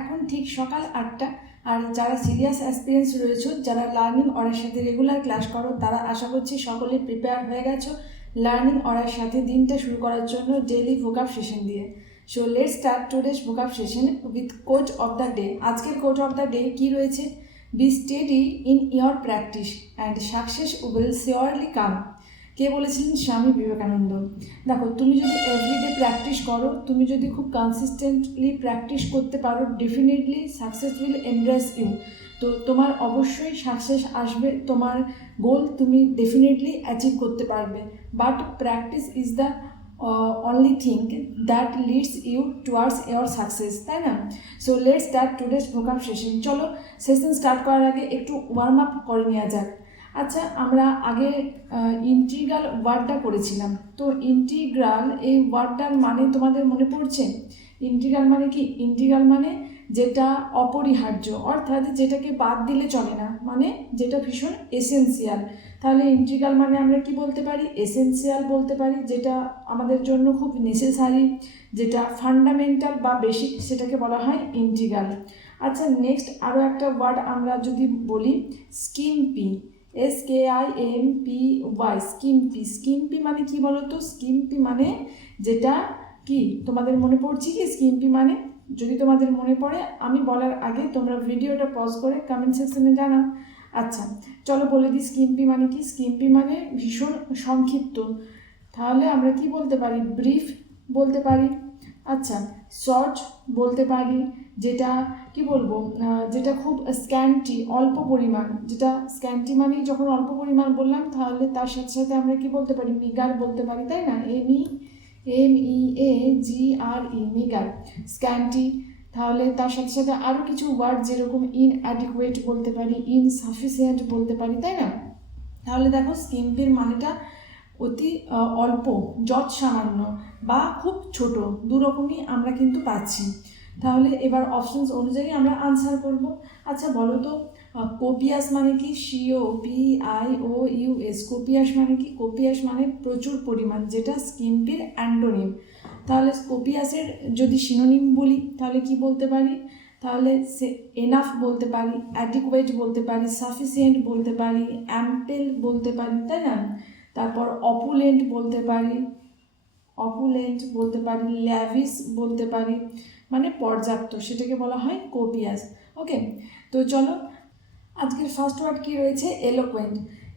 এখন ঠিক সকাল আটটা। আর যারা সিরিয়াস অ্যাসপিরিয়েন্স রয়েছে, যারা লার্নিং অরের সাথে রেগুলার ক্লাস করো, তারা আশা করছি সকলে প্রিপেয়ার হয়ে গেছো লার্নিং অরের সাথে দিনটা শুরু করার জন্য ডেইলি ভোকাপ সেশন দিয়ে। So let start today's vocab session with coach of the day আজকের কোচ অফ দ্য ডে কী রয়েছে? Be steady in your practice and success will surely come কে বলেছিলেন? স্বামী বিবেকানন্দ। দেখো, তুমি যদি এভরিডে প্র্যাকটিস করো, তুমি যদি খুব কনসিস্টেন্টলি প্র্যাকটিস করতে পারো definitely success will embrace you তো তোমার অবশ্যই সাকসেস আসবে, তোমার গোল তুমি ডেফিনেটলি অ্যাচিভ করতে পারবে। But practice is the only thing that leads you towards your success তাই না? So let start today's vocab session চলো সেশন স্টার্ট করার আগে একটু ওয়ার্ম আপ করে নেওয়া যাক। আচ্ছা আমরা আগে ইন্টিগ্রাল ওয়ার্ডটা করেছিলাম। তো ইন্টিগ্রাল এই ওয়ার্ডটার মানে তোমাদের মনে পড়ছে? ইন্টিগ্রাল মানে কি? ইন্টিগ্রাল মানে যেটা অপরিহার্য, অর্থাৎ যেটাকে বাদ দিলে চলে না মানে যেটা ভীষণ এসেন্সিয়াল তাহলে ইন্টিগ্রাল মানে আমরা কি বলতে পারি? এসেন্সিয়াল বলতে পারি, যেটা আমাদের জন্য খুব নেসেসারি যেটা ফান্ডামেন্টাল বা বেসিক সেটাকে বলা হয় ইন্টিগ্রাল আচ্ছা নেক্সট আরও একটা ওয়ার্ড আমরা যদি বলি skimpy S K I M P Y skimpy skimpy মানে কি বলো তো স্কিম্পি মানে যেটা কি? তোমাদের মনে পড়ছে কি? স্কিম্পি মানে? যদি তোমাদের মনে পড়ে, আমি বলার আগে তোমরা ভিডিওটা পজ করে কমেন্ট সেকশনে জানাও। আচ্ছা চলো বলে দিই স্কিম্পি মানে কি? স্কিম্পি মানে ভীষণ সংক্ষিপ্ত। তাহলে আমরা কি বলতে পারি? ব্রিফ বলতে পারি। আচ্ছা শর্ট বলতে পারি। যেটা, কি বলব যেটা খুব স্ক্যান্টি অল্প পরিমাণ, যেটা স্ক্যান্টি মানেই যখন অল্প পরিমাণ বললাম, তাহলে তার সাথে সাথে আমরা কি বলতে পারি? মিগার বলতে পারি, তাই না? M E M E A G R E meagre scanty তাহলে তার সাথে সাথে আরও কিছু ওয়ার্ড যেরকম ইন অ্যাডিকুয়েট বলতে পারি ইনসাফিসিয়েন্ট বলতে পারি, তাই না? তাহলে দেখো স্কিম্পির মানেটা অতি অল্প যৎ সামান্য বা খুব ছোট দু রকমই আমরা কিন্তু পাচ্ছি। তাহলে এবার অপশনস অনুযায়ী আমরা আনসার করব। আচ্ছা বলো তো কোপিয়াস মানে কি? C O P I O U S copious মানে কি? কোপিয়াস মানে প্রচুর পরিমাণ, যেটা স্কিম্পির অ্যান্ডোনিম তাহলে কোপিয়াসের যদি সিনোনিম বলি, তাহলে কি বলতে পারি? তাহলে সে এনাফ বলতে পারি অ্যাডিকুয়েট বলতে পারি সাফিসিয়েন্ট বলতে পারি অ্যাম্পেল বলতে পারি, তাই না? তারপর অপুলেন্ট বলতে পারি অপুলেন্ট বলতে পারি ল্যাভিস বলতে পারি। মানে পর্যাপ্ত, সেটাকে বলা হয় কোপিয়াস ওকে তো চলো, আজকের ফার্স্ট ওয়ার্ড কী রয়েছে? এলোকোয়েন্ট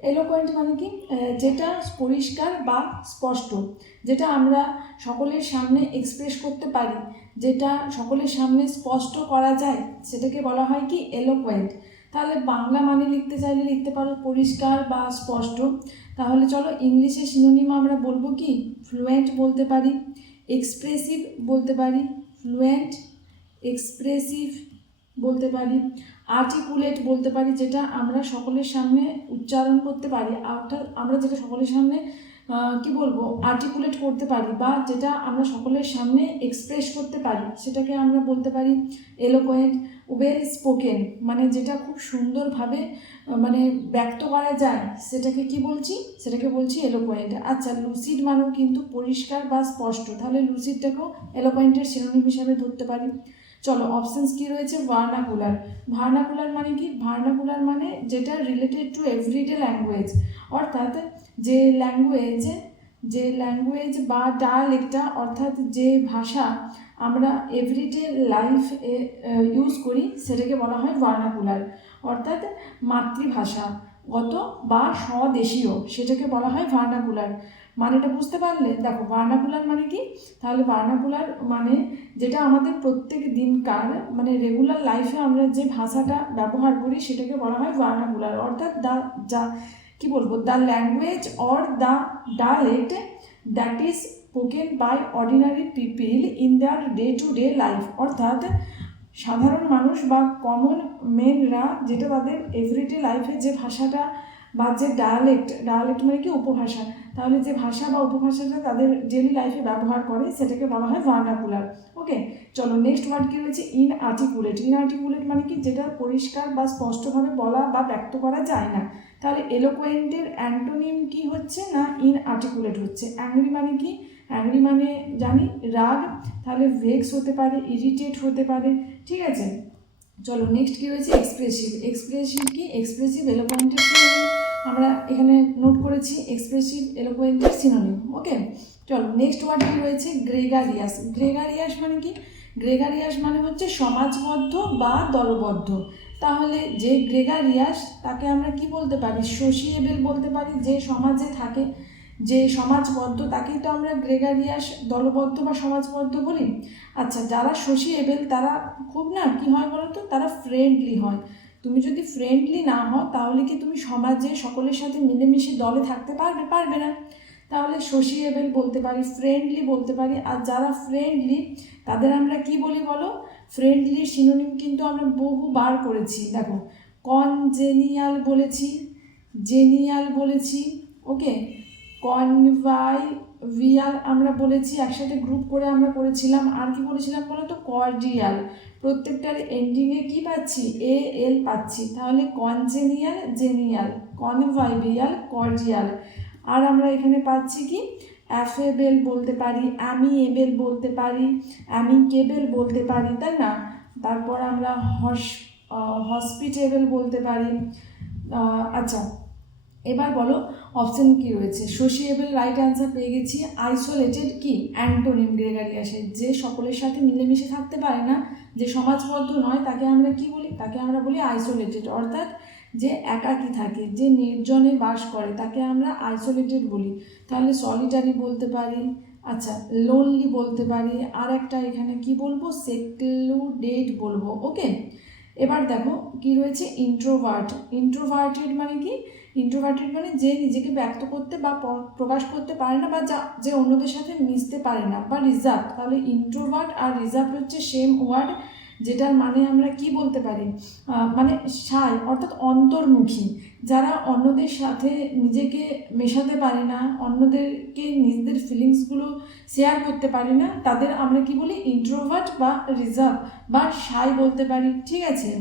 এলোকোয়েন্ট মানে কি? যেটা পরিষ্কার বা স্পষ্ট, যেটা আমরা সকলের সামনে এক্সপ্রেস করতে পারি, যেটা সকলের সামনে স্পষ্ট করা যায়, সেটাকে বলা হয় কি? এলোকোয়েন্ট তাহলে বাংলা মানে লিখতে চাইলে লিখতে পারো পরিষ্কার বা স্পষ্ট। তাহলে চলো, ইংলিশে সিনোনিম আমরা বলব কি? ফ্লুয়েন্ট বলতে পারি এক্সপ্রেসিভ বলতে পারি ফ্লুয়েন্ট এক্সপ্রেসিভ বলতে পারি আর্টিকুলেট বলতে পারি, যেটা আমরা সকলের সামনে উচ্চারণ করতে পারি অর্থাৎ আমরা যেটা সকলের সামনে কি বলব আর্টিকুলেট করতে পারি বা যেটা আমরা সকলের সামনে এক্সপ্রেস করতে পারি, সেটাকে আমরা বলতে পারি এলোকোয়েন্ট ওয়েল স্পোকেন মানে যেটা খুব সুন্দরভাবে মানে ব্যক্ত করা যায়, সেটাকে কি বলছি? সেটাকে বলছি এলোকোয়েন্ট আচ্ছা লুসিড মানেও কিন্তু পরিষ্কার বা স্পষ্ট, তাহলে লুসিডটাকেও এলোকোয়েন্টের সিনোনিম হিসাবে ধরতে পারি। চলো অপশানস কি রয়েছে? ভার্নাকুলার ভার্নাকুলার মানে কি? ভার্নাকুলার মানে যেটা রিলেটেড টু এভরিডে ল্যাঙ্গুয়েজ অর্থাৎ যে ল্যাঙ্গুয়েজ যে ল্যাঙ্গুয়েজ বা ডায়ালেক্টটা অর্থাৎ যে ভাষা আমরা এভরিডে লাইফ ইউজ করি, সেটাকে বলা হয় ভার্নাকুলার অর্থাৎ মাতৃভাষা, গত বা স্বদেশীয়, সেটাকে বলা হয় ভার্নাকুলার মানেটা বুঝতে পারলে? দেখো ভার্নাকুলার মানে কি? তাহলে ভার্নাকুলার মানে যেটা আমাদের প্রত্যেক দিনকার মানে রেগুলার লাইফে আমরা যে ভাষাটা ব্যবহার করি, সেটাকে বলা হয় ভার্নাকুলার অর্থাৎ যা কী বলব? The language or the dialect that is spoken by ordinary people in their day to day life অর্থাৎ সাধারণ মানুষ বা কমন মেনরা যেটা তাদের এভরিডে লাইফে যে ভাষাটা বা যে ডায়ালেক্ট ডায়ালেক্ট মানে কি উপভাষা? তাহলে যে ভাষা বা উপভাষাটা তাদের ডেলি লাইফে ব্যবহার করে, সেটাকে বলা হয় ভার্নাকুলার ওকে চলো নেক্সট ওয়ার্ড কী রয়েছে ইন আর্টিকুলেট মানে কি? যেটা পরিষ্কার বা স্পষ্টভাবে বলা বা ব্যক্ত করা যায় না। তাহলে এলোকোয়েন্টের অ্যান্টোনিম কি হচ্ছে না ইন আর্টিকুলেট হচ্ছে? অ্যাংরি মানে কি? অ্যাংরি মানে জানি, রাগ। তাহলে ভেক্স হতে পারে ইরিটেট হতে পারে। ঠিক আছে? চলো নেক্সট কী রয়েছে এক্সপ্রেসিভ এক্সপ্রেসিভ কি? এক্সপ্রেসিভ এলোকোয়েন্টের আমরা এখানে নোট করেছি এক্সপ্রেসিভ এলোকোয়েন্টের সিনোনিম ওকে চলো নেক্সট ওয়ার্ড কি রয়েছে? গ্রেগারিয়াস গ্রেগারিয়াস মানে কি? গ্রেগারিয়াস মানে হচ্ছে সমাজবদ্ধ বা দলবদ্ধ। তাহলে যে গ্রেগারিয়াস তাকে আমরা কি বলতে পারি? সোশিয়েবেল বলতে পারি, যে সমাজে থাকে, যে সমাজবদ্ধ, তাকেই তো আমরা গ্রেগারিয়াস দলবদ্ধ বা সমাজবদ্ধ বলি। আচ্ছা যারা সোশিয়েবেল তারা খুব না, কি হয় বলো তো তারা ফ্রেন্ডলি হয়। তুমি যদি ফ্রেন্ডলি না হও, তাহলে কি তুমি সমাজে সকলের সাথে মিলেমিশে দলে থাকতে পারবে? পারবে না। তাহলে সোশিয়েবেল বলতে পারি ফ্রেন্ডলি বলতে পারি। আর যারা ফ্রেন্ডলি তাদের আমরা কি বলি বলো? ফ্রেন্ডলি সিনোনিম কিন্তু আমরা বহুবার করেছি। দেখো কনজেনিয়াল বলেছি জেনিয়াল বলেছি ওকে কনভাই ভিয়াল আমরা বলেছি, একসাথে গ্রুপ করে আমরা করেছিলাম। আর কি বলেছিলাম বলো তো? কর্ডিয়াল প্রত্যেকটার এন্ডিংয়ে কি পাচ্ছি? এ এল পাচ্ছি। তাহলে কনজেনিয়াল জেনিয়াল কনভাইভিয়াল কর্ডিয়াল আর আমরা এখানে পাচ্ছি কি? অ্যাফেবেল বলতে পারি আমি এবেল বলতে পারি আমি কেবেল বলতে পারি, তাই না? তারপর আমরা হস হসপিটেবল বলতে পারি। আচ্ছা এবার বলো অপশন কি রয়েছে? সোশিয়েবল রাইট অ্যান্সার পেয়ে গেছি আইসোলেটেড কি? অ্যান্টোনিম গ্রেগারিয়াসের যে সকলের সাথে মিলেমিশে থাকতে পারে না, যে সমাজবদ্ধ নয়, তাকে আমরা কি বলি? তাকে আমরা বলি আইসোলেটেড অর্থাৎ যে একাকী থাকে, যে নির্জনে বাস করে, তাকে আমরা আইসোলেটেড বলি। তাহলে সলিটারি বলতে পারি আচ্ছা লোনলি বলতে পারি আর একটা এখানে কি বলব? সেক্লুডেড বলব ওকে এবার দেখো কি রয়েছে ইন্ট্রোভার্ট ইন্ট্রোভার্টেড মানে কি? ইন্ট্রোভার্টেড মানে যে নিজেকে ব্যক্ত করতে বা প্রকাশ করতে পারে না বা যা, যে অন্যদের সাথে মিশতে পারে না বা রিজার্ভ তাহলে ইন্ট্রোভার্ট আর রিজার্ভ হচ্ছে সেম ওয়ার্ড যেটার মানে আমরা কি বলতে পারি? মানে সাই, অর্থাৎ অন্তর্মুখী। যারা অন্যদের সাথে নিজেকে মেশাতে পারে না, অন্যদেরকে নিজেদের ফিলিংসগুলো শেয়ার করতে পারে না, তাদের আমরা কি বলি? ইন্ট্রোভার্ট বা রিজার্ভ বা সাই বলতে পারি, ঠিক আছে?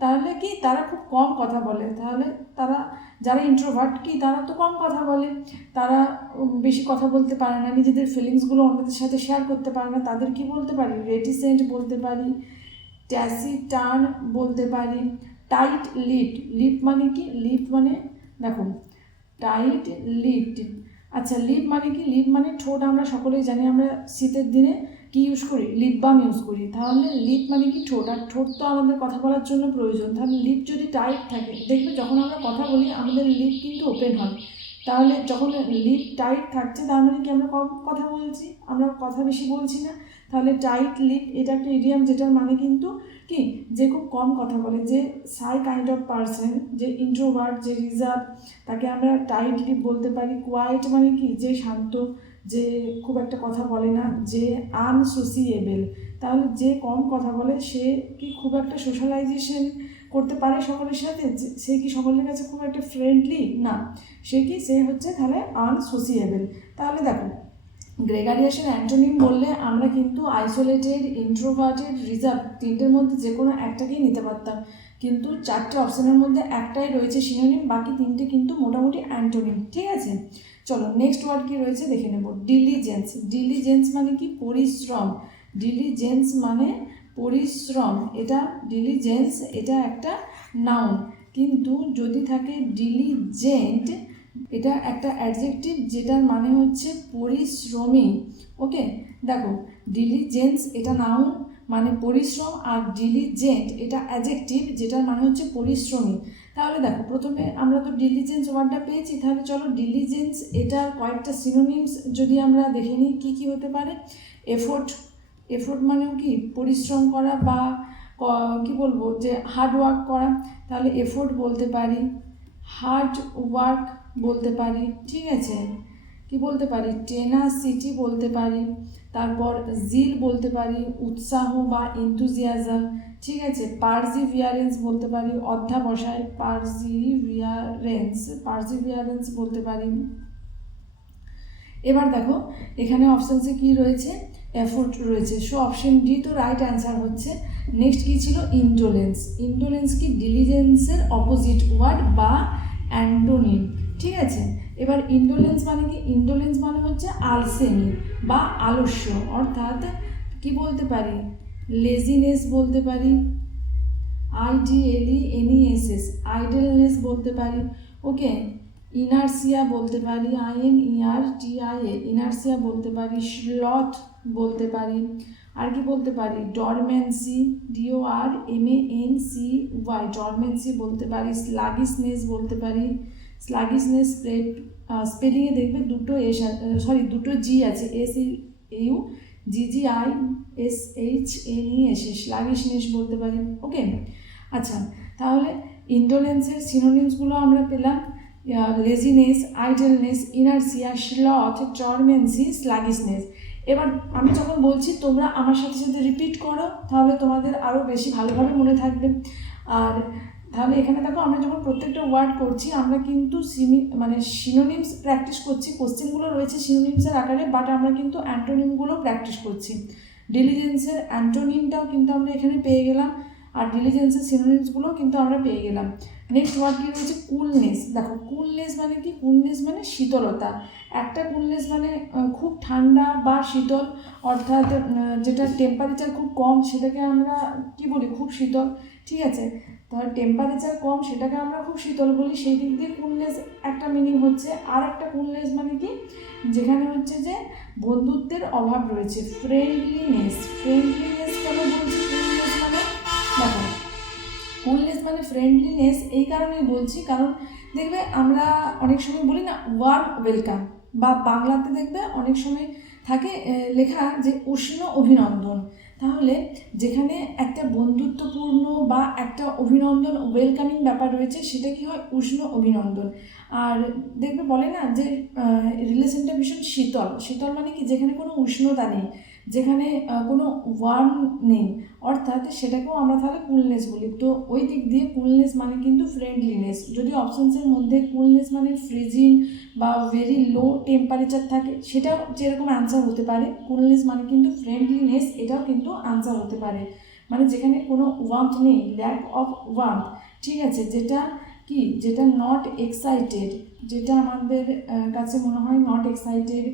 তাহলে কি? তারা খুব কম কথা বলে। তাহলে তারা, যারা ইন্ট্রোভার্ট কি? তারা তো কম কথা বলে। তারা বেশি কথা বলতে পারে না, নিজেদের ফিলিংসগুলো অন্যদের সাথে শেয়ার করতে পারে না। তাদের কি বলতে পারি? রেটিসেন্ট বলতে পারি। ট্যাসিটার্ন বলতে পারি। টাইট লিপ লিপ মানে কি? লিপ মানে দেখো, টাইট লিপড আচ্ছা লিপ মানে কি? লিপ মানে ঠোঁট আমরা সকলেই জানি, আমরা শীতের দিনে কি ইউজ করি? লিপ বাম ইউজ করি। তাহলে লিপ মানে কি ঠোঁট? আর ঠোঁট তো আমাদের কথা বলার জন্য প্রয়োজন। তাহলে লিপ যদি টাইট থাকে, দেখবে যখন আমরা কথা বলি, আমাদের লিপ কিন্তু ওপেন হয়। তাহলে যখন লিপ টাইট থাকছে, তার মানে কি আমরা কম কথা বলছি? আমরা কথা বেশি বলছি না। তাহলে টাইট লিপ এটা একটা ইডিয়াম যেটার মানে কিন্তু কি? যে খুব কম কথা বলে, যে সাই কাইন্ড অফ পার্সন যে ইন্ট্রোভার্ট যে রিজার্ভ তাকে আমরা টাইট লিপ বলতে পারি। কোয়াইট মানে কি? যে শান্ত, যে খুব একটা কথা বলে না, যে আনসোসিয়েবল তাহলে যে কম কথা বলে, সে কি খুব একটা সোশ্যালাইজেশন করতে পারে সকলের সাথে? সে কি সকলের কাছে খুব একটা ফ্রেন্ডলি না। সে কি? সে হচ্ছে তাহলে আনসোসিয়েবল তাহলে দেখো গ্রেগারিয়াসের অ্যান্টোনিম বললে আমরা কিন্তু আইসোলেটেড ইন্ট্রোভার্টেড রিজার্ভ তিনটের মধ্যে যে কোনো একটাকেই নিতে পারতাম। কিন্তু চারটে অপশানের মধ্যে একটাই রয়েছে সিনোনিম বাকি তিনটে কিন্তু মোটামুটি অ্যান্টোনিম, ঠিক আছে? চলো নেক্সট ওয়ার্ড কি রয়েছে দেখে নেব। ডিলিজেন্স ডিলিজেন্স মানে কি? পরিশ্রম। ডিলিজেন্স মানে পরিশ্রম। এটা ডিলিজেন্স এটা একটা নাউন কিন্তু যদি থাকে ডিলিজেন্ট এটা একটা অ্যাডজেক্টিভ যেটার মানে হচ্ছে পরিশ্রমী। ওকে দেখো ডিলিজেন্স এটা নাউন মানে পরিশ্রম আর ডিলিজেন্ট এটা অ্যাডজেক্টিভ যেটার মানে হচ্ছে পরিশ্রমী। তাহলে দেখো, প্রথমে আমরা তো ডিলিজেন্স ওয়ার্ডটা পেয়েছি, তাহলে চলো ডিলিজেন্স এটার কয়েকটা সিনোনিমস যদি আমরা দেখে নিই, কী কী হতে পারে? এফোর্ট এফোর্ট মানেও কি? পরিশ্রম করা বা ক- কি বলব? যে হার্ড ওয়ার্ক করা। তাহলে এফোর্ট বলতে পারি। হার্ড ওয়ার্ক বলতে পারি। ঠিক আছে? কি বলতে পারি? টেনাসিটি বলতে পারি। তারপর জিল বলতে পারি। উৎসাহ বা ইন্থুজিয়াজম ঠিক আছে? পার্জিভিয়ারেন্স বলতে পারি। অধ্যাবসায় পার্জিভিয়ারেন্স পার্জিভিয়ারেন্স বলতে পারি। এবার দেখো, এখানে অপশানসে কি রয়েছে? এফোর্ট রয়েছে। সো অপশন ডি তো রাইট অ্যান্সার হচ্ছে। নেক্সট কি ছিল? ইন্ডোলেন্স ইন্ডোলেন্স কি? ডিলিজেন্সের অপোজিট ওয়ার্ড বা অ্যান্টোনিম ঠিক আছে? এবার ইন্ডোলেন্স মানে কি? ইন্ডোলেন্স মানে হচ্ছে আলসেমি বা আলস্য, অর্থাৎ কি বলতে পারি? লেজিনেস বলতে পারি আইডিএলই এনইএসএস আইডেলনেস বলতে পারি ওকে ইনার্সিয়া বলতে পারি আইএন ইআর টিআইএ ইনার্সিয়া বলতে পারি স্লথ বলতে পারি, আর কি বলতে পারি? Dormancy D O R M A N C Y dormancy বলতে পারি স্লাগিসনেস বলতে পারি স্লাগিসনেস স্প্রেড স্পেলিংয়ে দেখবে দুটো এস সরি দুটো জি আছে S U G G I S H N E S sluggishness বলতে পারি ওকে আচ্ছা তাহলে ইন্ডোলেন্সের সিনোনিমসগুলো আমরা পেলাম laziness idleness inertia sloth dormancy sluggishness এবার আমি যখন বলছি তোমরা আমার সাথে সাথে রিপিট করো, তাহলে তোমাদের আরও বেশি ভালোভাবে মনে থাকবে। আর তাহলে এখানে দেখো আমরা যখন প্রত্যেকটা ওয়ার্ড করছি, আমরা কিন্তু সিমি মানে সিনোনিমস প্র্যাকটিস করছি। কোশ্চেনগুলো রয়েছে সিনোনিমসের আকারে বাট আমরা কিন্তু অ্যান্টোনিমগুলো প্র্যাকটিস করছি। ডিলিজেন্সের অ্যান্টোনিমটাও কিন্তু আমরা এখানে পেয়ে গেলাম, আর ডিলিজেন্সের সিনোনিমসগুলোও কিন্তু আমরা পেয়ে গেলাম। নেক্সট ওয়ার্ড কী রয়েছে? কুলনেস দেখো কুলনেস মানে কি? কুলনেস মানে শীতলতা। একটা কুলনেস মানে খুব ঠান্ডা বা শীতল, অর্থাৎ যেটা টেম্পারেচার খুব কম, সেটাকে আমরা কি বলি? খুব শীতল। ঠিক আছে? তাহলে টেম্পারেচার কম, সেটাকে আমরা খুব শীতল বলি। সেই দিক দিয়ে কুলনেস একটা মিনিং হচ্ছে, আর একটা কুলনেস মানে কি? যেখানে হচ্ছে যে বন্ধুত্বের অভাব রয়েছে ফ্রেন্ডলিনেস ফ্রেন্ডলিনেস কেন বলছি? কুলনেস মানে দেখো কুলনেস মানে ফ্রেন্ডলিনেস এই কারণেই বলছি। কারণ দেখবে আমরা অনেক সময় বলি না ওয়ার্ম ওয়েলকাম বা বাংলাতে দেখবে অনেক সময় থাকে লেখা যে উষ্ণ অভিনন্দন। তাহলে যেখানে একটা বন্ধুত্বপূর্ণ বা একটা অভিনন্দন ওয়েলকামিং ব্যাপার রয়েছে, সেটা কি হয়? উষ্ণ অভিনন্দন। আর দেখবে বলে না যে রিলেশনটা ভীষণ শীতল। শীতল মানে কি? যেখানে কোনো উষ্ণতা নেই। যেখানে কোনো ওয়ার্ম নেই। অর্থাৎ সেটাকেও আমরা তাহলে কুলনেস বলি। তো ওই দিক দিয়ে কুলনেস মানে কিন্তু ফ্রেন্ডলিনেস। যদি অপশনসের মধ্যে কুলনেস মানে ফ্রিজিং বা ভেরি লো টেম্পারেচার থাকে, সেটাও যেরকম অ্যান্সার হতে পারে, কুলনেস মানে কিন্তু ফ্রেন্ডলিনেস, এটাও কিন্তু আনসার হতে পারে। মানে যেখানে কোনো ওয়ার্মথ নেই, ল্যাক অফ ওয়ার্মথ ঠিক আছে? যেটা কি? যেটা নট এক্সাইটেড। যেটা আমাদের কাছে মনে হয় নট এক্সাইটেড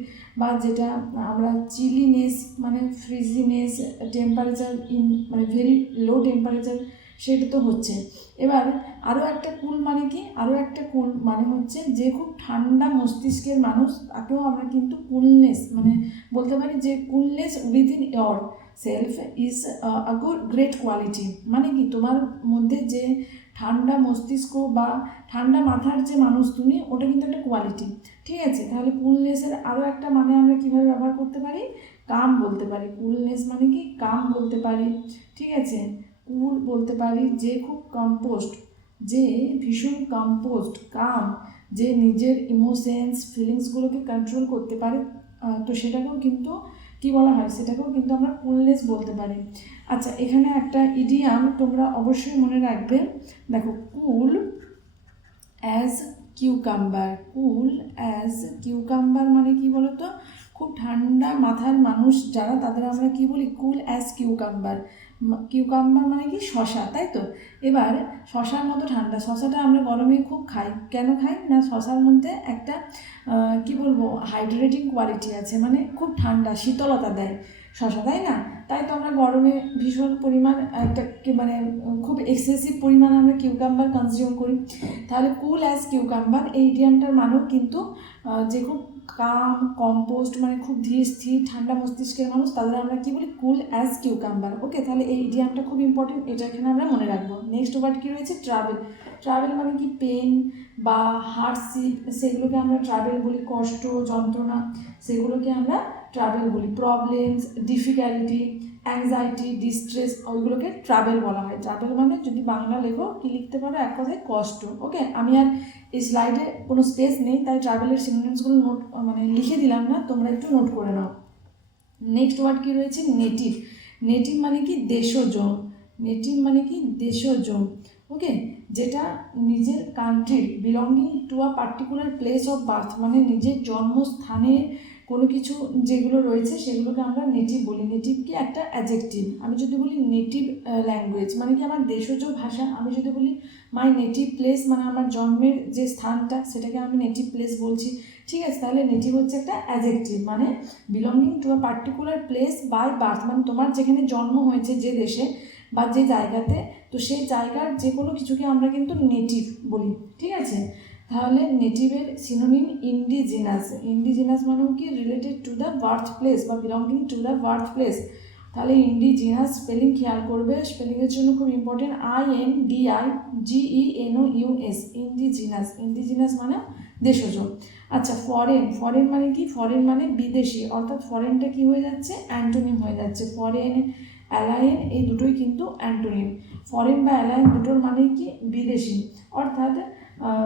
বা যেটা আমরা চিলিনেস মানে ফ্রিজিনেস টেম্পারেচার ইন মানে ভেরি লো টেম্পারেচার সেটা তো হচ্ছে। এবার আরও একটা কুল মানে কি? আরও একটা কুল মানে হচ্ছে যে খুব ঠান্ডা মস্তিষ্কের মানুষ, তাকেও আমরা কিন্তু কুলনেস মানে বলতে পারি যে coolness within yourself is a good great quality মানে কি? তোমার মধ্যে যে ঠান্ডা মস্তিষ্ক বা ঠান্ডা মাথার যে মানুষ তুমি ওটা কিন্তু একটা কোয়ালিটি ঠিক আছে? তাহলে কুলনেসের আরও একটা মানে আমরা কীভাবে ব্যবহার করতে পারি? কাম বলতে পারি। কুলনেস মানে কি? কাম বলতে পারি। ঠিক আছে? কুল বলতে পারি যে খুব কম্পোস্ট যে ভীষণ কম্পোস্ট কাম, যে নিজের ইমোশনস ফিলিংসগুলোকে কন্ট্রোল করতে পারে তো সেটাকেও কিন্তু, কি বলা হয়, সেটাকেও কিন্তু আমরা কুলনেস বলতে পারি। আচ্ছা এখানে একটা ইডিয়াম তোমরা অবশ্যই মনে রাখবে। দেখো, cool as cucumber cool as cucumber মানে কি বলতো? খুব ঠান্ডা মাথার মানুষ যারা, তাদের আমরা কি বলি? কুল অ্যাজ কিউকাম্বার কিউকাম্বার মানে কি? শশা তাই তো? এবার শশার মতো ঠান্ডা শশাটা আমরা গরমে খুব খাই। কেন খাই? না শশার মধ্যে একটা কি বলব হাইড্রেটিং কোয়ালিটি আছে। মানে খুব ঠান্ডা, শীতলতা দেয়। শশা, তাই না? তাই তো আমরা গরমে ভীষণ পরিমাণ একটা মানে খুব এক্সেসিভ পরিমাণ আমরা কিউকাম্বার কনজিউম করি। তাহলে কুল অ্যাজ কিউকাম্বার এই ইডিয়ামটার মানেও কিন্তু যে খুব কাম কম্পোস্ট মানে খুব ধীর, স্থির, ঠান্ডা মস্তিষ্কের মানুষ, তাদের আমরা কী বলি? কুল অ্যাজ কিউকাম্বার ওকে তাহলে এই ইডিয়ামটা খুব ইম্পর্টেন্ট এটা এখানে আমরা মনে রাখব। নেক্সট ওয়ার্ড কী রয়েছে? ট্রাভেল ট্রাভেল মানে কি? পেন বা হার্ডশিপ সেগুলোকে আমরা ট্রাভেল বলি, কষ্ট, যন্ত্রণা, সেগুলোকে আমরা ট্রাভেল বলি প্রবলেমস ডিফিকাল্টি অ্যাংজাইটি ডিস্ট্রেস ওইগুলোকে ট্রাভেল বলা হয়। ট্রাভেল মানে যদি বাংলা লেখো, কি লিখতে পারো? এক কথায় কষ্ট। ওকে? আমি আর এই স্লাইডে কোনো স্পেস নেই, তাই ট্রাভেলের সিনোনিমসগুলো নোট মানে লিখে দিলাম না, তোমরা একটু নোট করে নাও। নেক্সট ওয়ার্ড কি রয়েছে? নেটিভ নেটিভ মানে কি? দেশজ নেটিভ মানে কি? দেশজ। ওকে? যেটা নিজের কান্ট্রির belonging to a particular place of birth মানে নিজের জন্মস্থানে কোনো কিছু যেগুলো রয়েছে সেগুলোকে আমরা নেটিভ বলি। নেটিভ কি একটা অ্যাজেক্টিভ আমি যদি বলি নেটিভ ল্যাঙ্গুয়েজ মানে কি আমার দেশজ ভাষা? আমি যদি বলি মাই নেটিভ প্লেস মানে আমার জন্মের যে স্থানটা, সেটাকে আমি নেটিভ প্লেস বলছি। ঠিক আছে, তাহলে নেটিভ হচ্ছে একটা অ্যাজেক্টিভ মানে belonging to a particular place by birth মানে তোমার যেখানে জন্ম হয়েছে যে দেশে বা যে জায়গাতে, তো সেই জায়গার যে কোনো কিছুকে আমরা কিন্তু নেটিভ বলি। ঠিক আছে? তাহলে নেটিভের সিনোনিম ইন্ডিজিনাস ইন্ডিজিনাস মানেও কি? Related to the birth place বা belonging to the birth place তাহলে ইন্ডিজিনাস স্পেলিং খেয়াল করবে। স্পেলিংয়ের জন্য খুব important I N D I G E N O U S indigenous indigenous মানে দেশজ। আচ্ছা ফরেন ফরেন মানে কি? ফরেন মানে বিদেশি। অর্থাৎ ফরেনটা কি হয়ে যাচ্ছে? অ্যান্টোনিম হয়ে যাচ্ছে। ফরেন অ্যালায়েন এই দুটোই কিন্তু অ্যান্টোনিম ফরেন বা অ্যালায়েন দুটোর মানে কি? বিদেশি। অর্থাৎ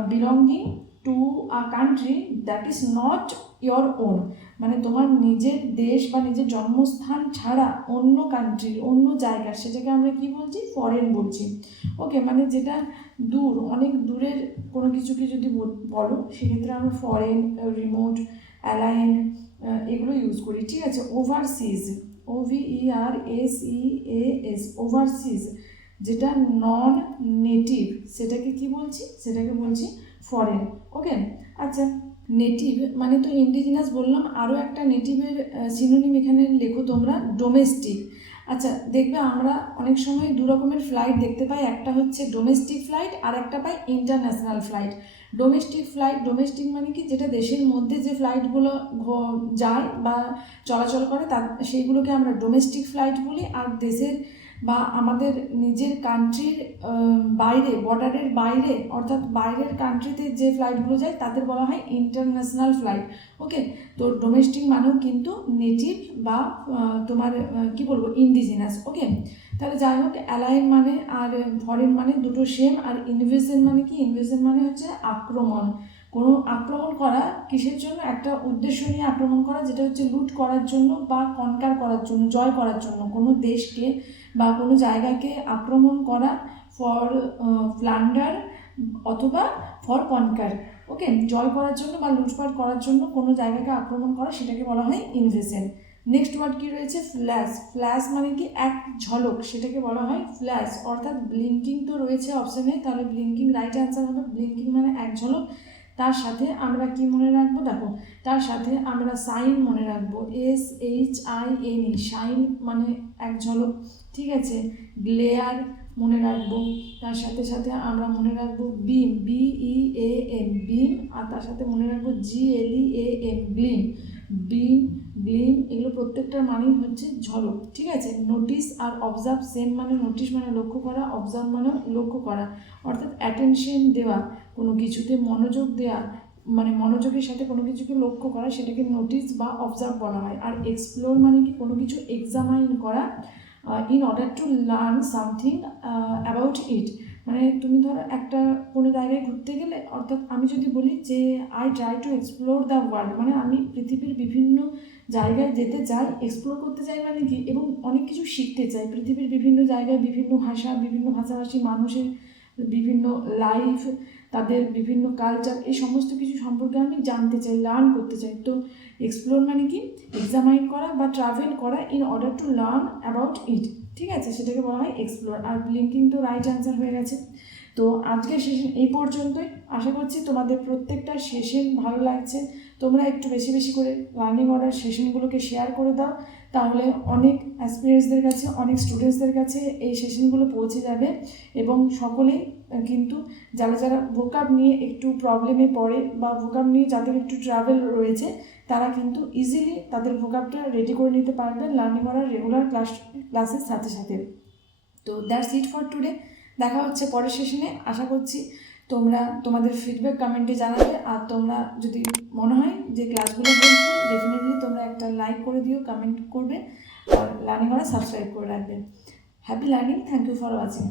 belonging to a country that is not your own মানে তোমার নিজের দেশ বা নিজের জন্মস্থান ছাড়া অন্য কান্ট্রির অন্য জায়গা, সেটাকে আমরা কি বলছি? ফরেন বলছি। ওকে মানে যেটা দূর, অনেক দূরের কোনো কিছুকে যদি বল- সেক্ষেত্রে আমরা ফরেন রিমোট অ্যালাইন এগুলো ইউজ করি। ঠিক আছে? Overseas O V E R S E A S overseas যেটা নন নেটিভ সেটাকে কি বলছি? সেটাকে বলছি ফরেন ওকে আচ্ছা নেটিভ মানে তো ইন্ডিজিনাস বললাম আরও একটা নেটিভের সিনোনিম এখানে লেখো তোমরা ডোমেস্টিক আচ্ছা দেখবে আমরা অনেক সময় দু রকমের ফ্লাইট দেখতে পাই, একটা হচ্ছে ডোমেস্টিক ফ্লাইট আর একটা পাই international flight domestic flight domestic মানে কি? যেটা দেশের মধ্যে যে ফ্লাইটগুলো যায় বা চলাচল করে, তার, সেইগুলোকে আমরা ডোমেস্টিক ফ্লাইট বলি, আর দেশের বা আমাদের নিজের কান্ট্রির বাইরে বর্ডারের বাইরে, অর্থাৎ বাইরের কান্ট্রিতে যে ফ্লাইটগুলো যায়, তাদের বলা হয় ইন্টারন্যাশনাল ফ্লাইট ওকে তো ডোমেস্টিক মানেও কিন্তু নেটিভ বা তোমার কি বলব ইন্ডিজিনাস ওকে তাহলে যাই হোক অ্যালাইন মানে আর ফরেন মানে দুটো সেম আর ইনভেশন মানে কি? ইনভেশন মানে হচ্ছে আক্রমণ। কোনো আক্রমণ করা কিসের জন্য? একটা উদ্দেশ্য নিয়ে আক্রমণ করা, যেটা হচ্ছে লুট করার জন্য বা কনকার করার জন্য, জয় করার জন্য। কোনো দেশকে বা কোনো জায়গাকে আক্রমণ করা ফর প্লান্ডার অথবা ফর কনকার ওকে জয় করার জন্য বা লুটপাট করার জন্য কোনো জায়গাকে আক্রমণ করা, সেটাকে বলা হয় ইনভেশন নেক্সট ওয়ার্ড কী রয়েছে? ফ্ল্যাশ ফ্ল্যাশ মানে কি? এক ঝলক, সেটাকে বলা হয় ফ্ল্যাশ অর্থাৎ ব্লিঙ্কিং তো রয়েছে অপশানে তাহলে ব্লিঙ্কিং রাইট অ্যান্সার হবে। ব্লিঙ্কিং মানে এক ঝলক। তার সাথে আমরা কি মনে রাখব? দেখো, তার সাথে আমরা সাইন মনে রাখব। S H I N E shine মানে এক ঝলক, ঠিক আছে? গ্লেয়ার মনে রাখব। তার সাথে সাথে আমরা মনে রাখব beam B E A M beam, আর তার সাথে মনে রাখব G L E A M gleam. Beam, gleam এগুলো প্রত্যেকটার মানেই হচ্ছে ঝলক, ঠিক আছে? নোটিস আর অবজার্ভ সেম মানে নোটিস মানে লক্ষ্য করা অবজার্ভ মানে লক্ষ্য করা। অর্থাৎ অ্যাটেনশন দেওয়া। কোনো কিছুতে মনোযোগ দেওয়া মানে মনোযোগের সাথে কোনো কিছুকে লক্ষ্য করা, সেটাকে নোটিস বা অবজার্ভ বলা হয়। আর এক্সপ্লোর মানে কি কোনো কিছু এক্সামাইন করা in order to learn something about it মানে তুমি ধরো একটা কোনো জায়গায় ঘুরতে গেলে, অর্থাৎ আমি যদি বলি যে I try to explore the world মানে আমি পৃথিবীর বিভিন্ন জায়গায় যেতে চাই এক্সপ্লোর করতে চাই মানে কি? এবং অনেক কিছু শিখতে চাই। পৃথিবীর বিভিন্ন জায়গায় বিভিন্ন ভাষা, বিভিন্ন ভাষাভাষী মানুষের বিভিন্ন লাইফ তাদের বিভিন্ন কালচার এই সমস্ত কিছু সম্পর্কে আমি জানতে চাই লার্ন করতে চাই। তো এক্সপ্লোর মানে কি? এক্সামাইন করা বা ট্রাভেল করা in order to learn about it ঠিক আছে? সেটাকে বলা হয় এক্সপ্লোর আর ব্লিঙ্কিং তো রাইট অ্যান্সার হয়ে গেছে। তো আজকের সেশন এই পর্যন্তই। আশা করছি তোমাদের প্রত্যেকটা সেশন ভালো লাগছে। তোমরা একটু বেশি বেশি করে লার্নিং অর্ডার সেশনগুলোকে শেয়ার করে দাও। তাহলে অনেক অ্যাসপিরিয়েন্সদের কাছে, অনেক স্টুডেন্টসদের কাছে এই সেশনগুলো পৌঁছে যাবে এবং সকলেই কিন্তু যারা যারা ভোকাব নিয়ে একটু প্রবলেমে পড়ে বা ভোকাব নিয়ে যাদের একটু ট্রাভেল রয়েছে, তারা কিন্তু ইজিলি তাদের ভোকাবটা রেডি করে নিতে পারবে লার্নিং করার রেগুলার ক্লাস ক্লাসের সাথে সাথে। তো দ্যাটস ইট ফর টুডে দেখা হচ্ছে পরের সেশনে আশা করছি তোমরা তোমাদের ফিডব্যাক কমেন্টে জানাবে আর তোমরা যদি মনে হয় যে ক্লাসগুলো বলছো ডেফিনেটলি তোমরা একটা লাইক করে দিও কমেন্ট করবে আর লার্নিং ওরা সাবস্ক্রাইব করে রাখবে। Happy learning thank you for watching